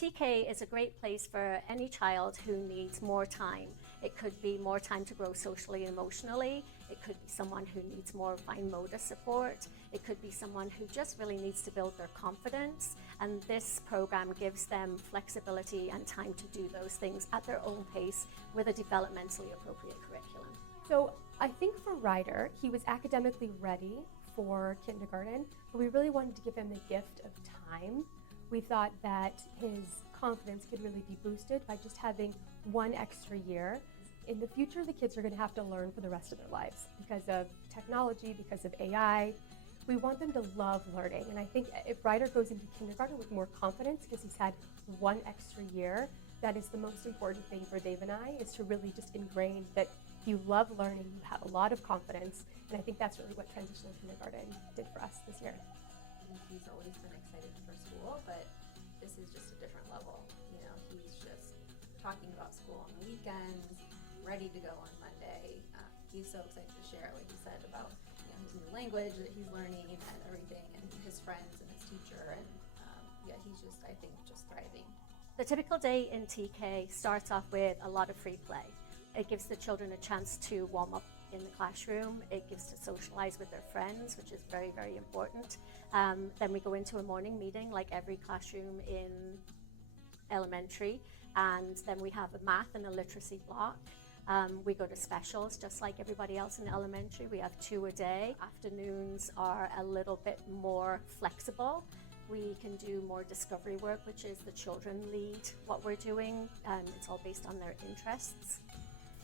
TK is a great place for any child who needs more time. It could be more time to grow socially and emotionally. It could be someone who needs more fine motor support. It could be someone who just really needs to build their confidence. And this program gives them flexibility and time to do those things at their own pace with a developmentally appropriate curriculum. So I think for Ryder, he was academically ready for kindergarten, but we really wanted to give him the gift of time. We thought that his confidence could really be boosted by just having one extra year. In the future, the kids are going to have to learn for the rest of their lives because of technology, because of AI. We want them to love learning, and I think if Ryder goes into kindergarten with more confidence because he's had one extra year, that is the most important thing for Dave and I, is to really just ingrain that you love learning, you have a lot of confidence, and I think that's really what Transitional Kindergarten did for us this year. He's always been excited for school, but this is just a different level. You know, he's just talking about school on the weekends, ready to go on Monday. He's so excited to share, like you said, about his new language that he's learning and everything, and his friends and his teacher, and he's just, I think, just thriving. The typical day in TK starts off with a lot of free play. It gives the children a chance to warm up in the classroom. It gives to socialize with their friends, which is very, very important. Then we go into a morning meeting like every classroom in elementary, and then we have a math and a literacy block. We go to specials just like everybody else in elementary. We have 2 a day. Afternoons are a little bit more flexible. We can do more discovery work, which is the children lead what we're doing. It's all based on their interests.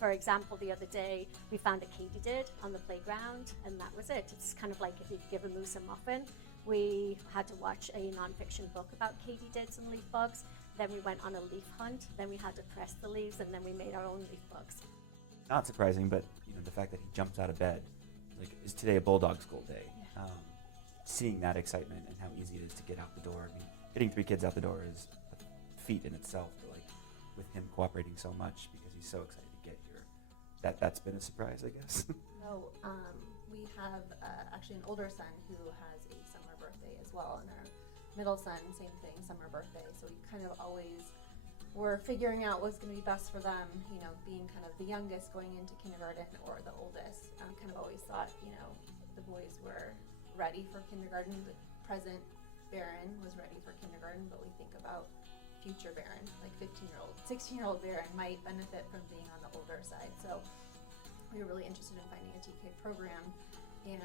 For example, the other day, we found a katydid on the playground, and that was it. It's kind of like if you give a moose a muffin. We had to watch a nonfiction book about katydids and leaf bugs. Then we went on a leaf hunt. Then we had to press the leaves, and then we made our own leaf bugs. Not surprising, but the fact that he jumps out of bed, like, is today a bulldog school day? Yeah. Seeing that excitement and how easy it is to get out the door. I mean, getting 3 kids out the door is a feat in itself, but like with him cooperating so much because he's so excited to get here, that's been a surprise, I guess. So we have actually an older son who has a summer birthday as well, and our middle son, same thing, summer birthday. So we kind of always were figuring out what's going to be best for them, being kind of the youngest going into kindergarten or the oldest. Kind of always thought, the boys were ready for kindergarten. The present Baron was ready for kindergarten, but we think about future Baron, like 15-year-old, 16-year-old Baron might benefit from being on the older side. So we were really interested in finding a TK program and,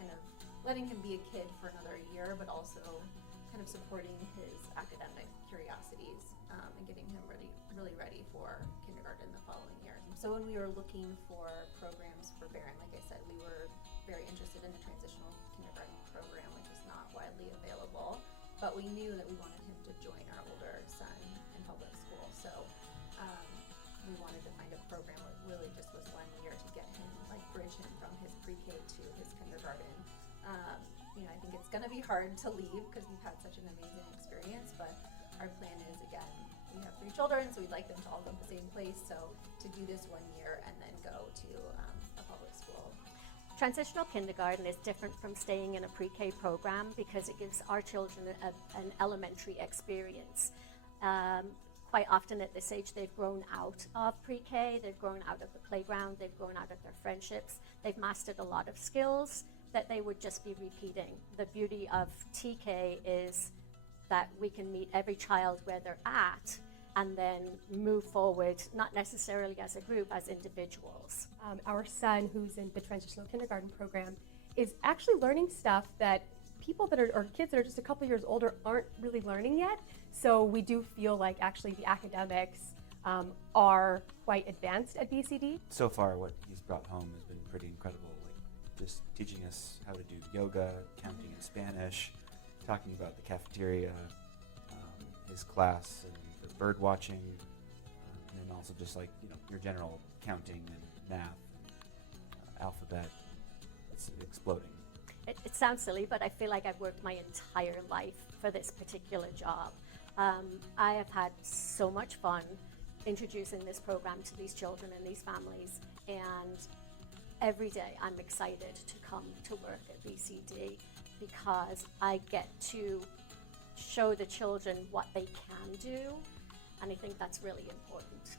kind of letting him be a kid for another year, but also kind of supporting his academic curiosities and getting him really ready for kindergarten the following year. So when we were looking for programs for Baron, like I said, we were very interested in the Transitional Kindergarten program, which is not widely available, but we knew that we wanted him to join our older son in public school. So we wanted to find a program that really just was 1 year to get him, like bridge him from his pre-K to his kindergarten. I think it's going to be hard to leave because we've had such an amazing experience, but our plan is, again, we have 3 children, so we'd like them to all go to the same place. So to do this 1 year and then go to a public school. Transitional kindergarten is different from staying in a pre-K program because it gives our children an elementary experience. Quite often at this age, they've grown out of pre-K, they've grown out of the playground, they've grown out of their friendships, they've mastered a lot of skills that they would just be repeating. The beauty of TK is that we can meet every child where they're at and then move forward, not necessarily as a group, as individuals. Our son, who's in the Transitional Kindergarten program, is actually learning stuff that people that are, or kids that are just a couple years older aren't really learning yet. So we do feel like actually the academics are quite advanced at BCD. So far, what he's brought home has been pretty incredible. Like just teaching us how to do yoga, counting in Spanish, talking about the cafeteria, his class, and the bird watching, and then also just like your general counting and math, alphabet. It's exploding. It sounds silly, but I feel like I've worked my entire life for this particular job. I have had so much fun introducing this program to these children and these families, and every day I'm excited to come to work at BCD because I get to show the children what they can do, and I think that's really important.